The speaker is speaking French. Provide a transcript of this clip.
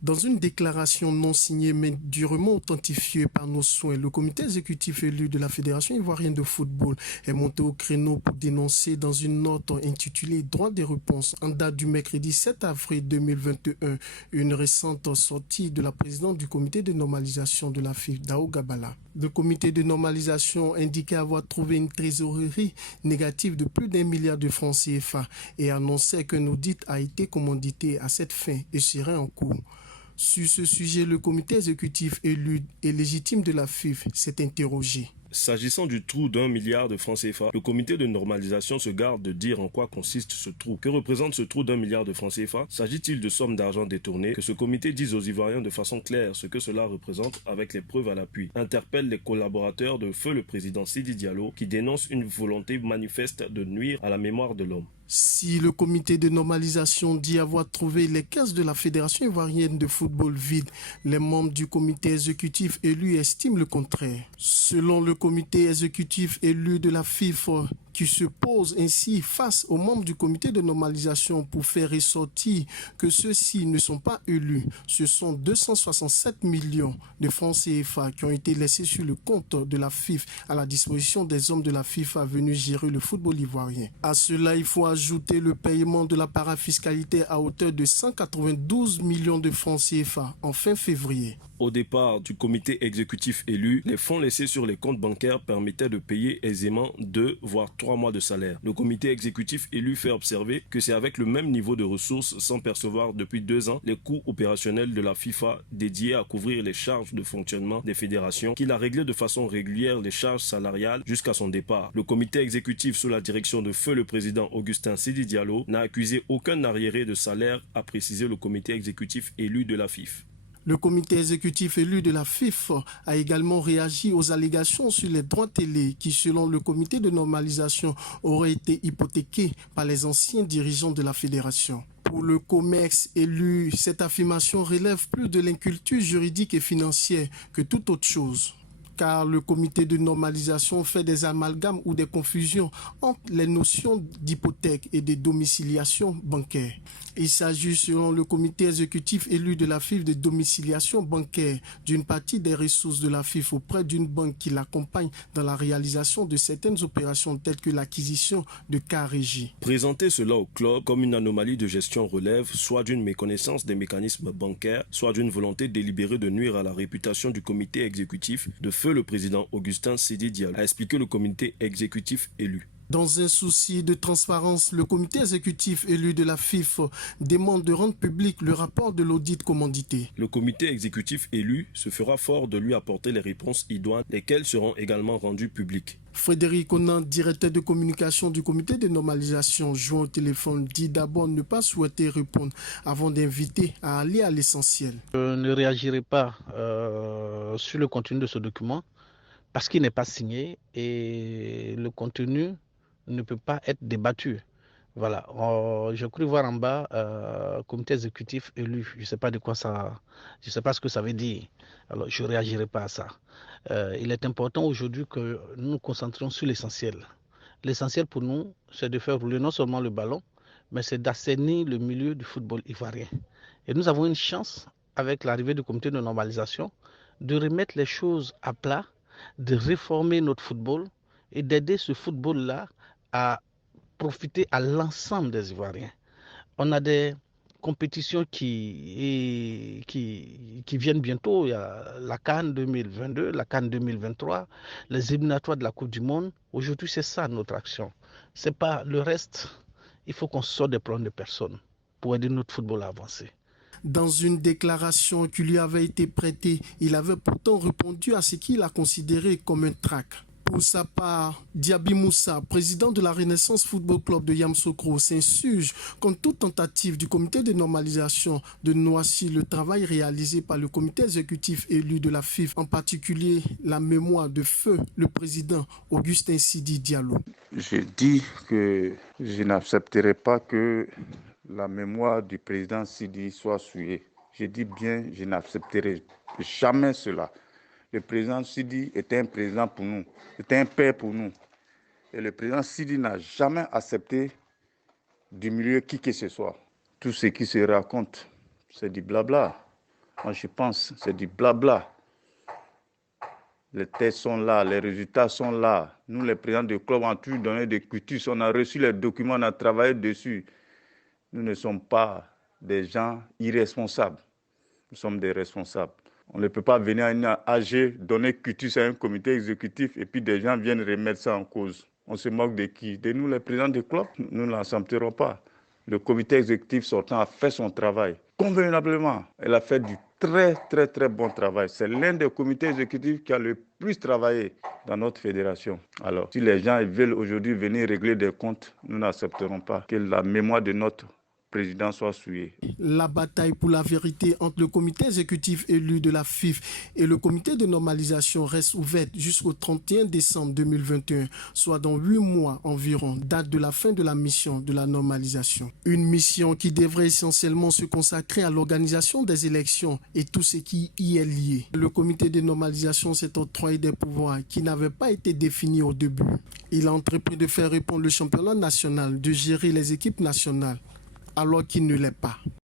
Dans une déclaration non signée mais durement authentifiée par nos soins, le comité exécutif élu de la Fédération ivoirienne de football est monté au créneau pour dénoncer dans une note intitulée Droit des réponses en date du mercredi 7 avril 2021 une récente sortie de la présidente du comité de normalisation de la FIFA, Dao Gabala. Le comité de normalisation indiquait avoir trouvé une trésorerie négative de plus d'1 milliard de francs CFA et annonçait qu'un audit a été commandité à cette fin et serait en cours. Sur ce sujet, le comité exécutif élu et légitime de la FIFA s'est interrogé. S'agissant du trou d'1 milliard de francs CFA, le comité de normalisation se garde de dire en quoi consiste ce trou. Que représente ce trou d'1 milliard de francs CFA? S'agit-il de sommes d'argent détournées? Que ce comité dise aux Ivoiriens de façon claire ce que cela représente avec les preuves à l'appui. Interpelle les collaborateurs de feu le président Sidi Diallo qui dénonce une volonté manifeste de nuire à la mémoire de l'homme. Si le comité de normalisation dit avoir trouvé les caisses de la Fédération ivoirienne de football vides, les membres du comité exécutif élu estiment le contraire. Selon le comité exécutif élu de la FIFA, qui se pose ainsi face aux membres du comité de normalisation pour faire ressortir que ceux-ci ne sont pas élus. Ce sont 267 millions de francs CFA qui ont été laissés sur le compte de la FIFA à la disposition des hommes de la FIFA venus gérer le football ivoirien. À cela, il faut ajouter le paiement de la parafiscalité à hauteur de 192 millions de francs CFA en fin février. Au départ du comité exécutif élu, les fonds laissés sur les comptes bancaires permettaient de payer aisément 2 voire 3 mois de salaire. Le comité exécutif élu fait observer que c'est avec le même niveau de ressources sans percevoir depuis 2 ans les coûts opérationnels de la FIFA dédiés à couvrir les charges de fonctionnement des fédérations qu'il a réglé de façon régulière les charges salariales jusqu'à son départ. Le comité exécutif sous la direction de feu le président Augustin Sidi Diallo n'a accusé aucun arriéré de salaire, a précisé le comité exécutif élu de la FIFA. Le comité exécutif élu de la FIFA a également réagi aux allégations sur les droits télé qui, selon le comité de normalisation, auraient été hypothéqués par les anciens dirigeants de la fédération. Pour le COMEX élu, cette affirmation relève plus de l'inculture juridique et financière que toute autre chose. Car le comité de normalisation fait des amalgames ou des confusions entre les notions d'hypothèque et de domiciliation bancaire. Il s'agit, selon le comité exécutif élu de la FIFA, de domiciliation bancaire d'une partie des ressources de la FIFA auprès d'une banque qui l'accompagne dans la réalisation de certaines opérations telles que l'acquisition de cars régis. Présenter cela au club comme une anomalie de gestion relève soit d'une méconnaissance des mécanismes bancaires, soit d'une volonté délibérée de nuire à la réputation du comité exécutif de feu le président Augustin Sidi Diallo, a expliqué le comité exécutif élu. Dans un souci de transparence, le comité exécutif élu de la FIFA demande de rendre public le rapport de l'audit commandité. Le comité exécutif élu se fera fort de lui apporter les réponses idoines, lesquelles seront également rendues publiques. Frédéric Onan, directeur de communication du comité de normalisation, joint au téléphone, dit d'abord ne pas souhaiter répondre avant d'inviter à aller à l'essentiel. Je ne réagirai pas sur le contenu de ce document parce qu'il n'est pas signé et le contenu ne peut pas être débattu. Voilà, je cru voir en bas comité exécutif élu. Je ne sais pas de quoi ça, je ne sais pas ce que ça veut dire. Alors, je ne réagirai pas à ça. Il est important aujourd'hui que nous nous concentrions sur l'essentiel. L'essentiel pour nous, c'est de faire rouler non seulement le ballon, mais c'est d'assainir le milieu du football ivoirien. Et nous avons une chance, avec l'arrivée du comité de normalisation, de remettre les choses à plat, de réformer notre football et d'aider ce football-là à profiter à l'ensemble des Ivoiriens. On a des compétitions qui viennent bientôt. Il y a la CAN 2022, la CAN 2023, les éliminatoires de la Coupe du Monde. Aujourd'hui, c'est ça notre action. C'est pas le reste. Il faut qu'on sorte des problèmes de personnes pour aider notre football à avancer. Dans une déclaration qui lui avait été prêtée, il avait pourtant répondu à ce qu'il a considéré comme un trac. Pour sa part, Diaby Moussa, président de la Renaissance Football Club de Yamoussoukro, s'insurge contre toute tentative du comité de normalisation de noircir le travail réalisé par le comité exécutif élu de la FIFA, en particulier la mémoire de feu le président Augustin Sidi Diallo. Je dis que je n'accepterai pas que la mémoire du président Sidi soit souillée. Je dis bien, je n'accepterai jamais cela. Le président Sidi était un président pour nous, était un père pour nous. Et le président Sidi n'a jamais accepté d'humilier qui que ce soit. Tout ce qui se raconte, c'est du blabla. Moi, je pense que c'est du blabla. Les tests sont là, les résultats sont là. Nous, les présidents de club, on a toujours donné des quitus, on a reçu les documents, on a travaillé dessus. Nous ne sommes pas des gens irresponsables. Nous sommes des responsables. On ne peut pas venir à une AG, donner quitus à un comité exécutif et puis des gens viennent remettre ça en cause. On se moque de qui? De nous, les présidents de club? Nous ne l'accepterons pas. Le comité exécutif sortant a fait son travail convenablement. Elle a fait du très bon travail. C'est l'un des comités exécutifs qui a le plus travaillé dans notre fédération. Alors, si les gens veulent aujourd'hui venir régler des comptes, nous n'accepterons pas que la mémoire de notre président soit souillé. La bataille pour la vérité entre le comité exécutif élu de la FIF et le comité de normalisation reste ouverte jusqu'au 31 décembre 2021, soit dans 8 mois environ, date de la fin de la mission de la normalisation. Une mission qui devrait essentiellement se consacrer à l'organisation des élections et tout ce qui y est lié. Le comité de normalisation s'est octroyé des pouvoirs qui n'avaient pas été définis au début. Il a entrepris de faire répondre le championnat national, de gérer les équipes nationales, alors qu'il ne l'est pas.